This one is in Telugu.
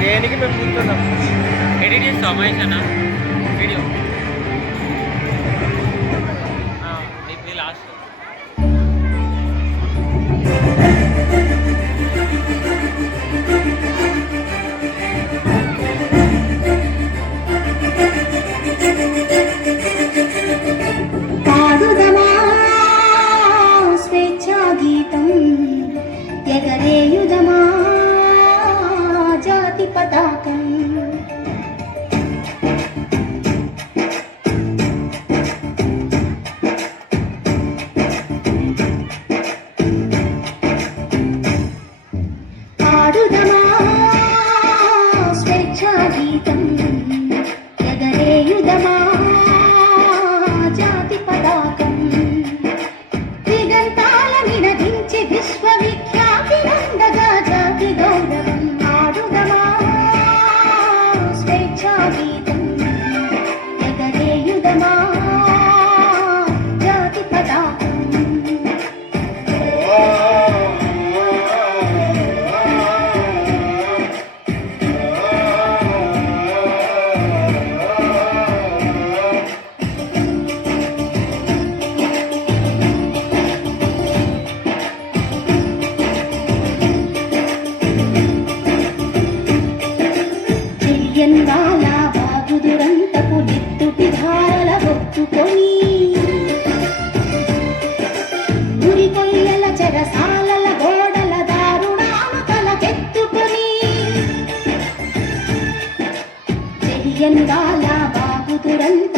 దేనికి మేము కూర్చున్నాం. ఎడిట్ చేస్తావు మహేష్ అన్న వీడియో ఇప్పుడు లాస్ట్ పాడుదమా స్వేచ్ఛా గీతం, ఎగరేయుదమా జాతి పతాకం. పాడుదమా స్వేచ్ఛా గీతం, ఎగరేయుదమా జాతి పతాకం. దిగంతాల నినదించి విశ్వవిఖ్యాతి నందగా జాతి గౌరవం. పాడుదమా స్వేచ్ఛా గీతం, ఎగరేయుదమా జాతి పతాకం. చెయ్యంగాల బాగుదురంతపు నెత్తుటి ధారల ఒత్తుకొని, ఉరికొయ్యల చెరసాలల గోడల దారుణాలు తలకెత్తుకొని. చెయ్యంగాల బాగుదురంత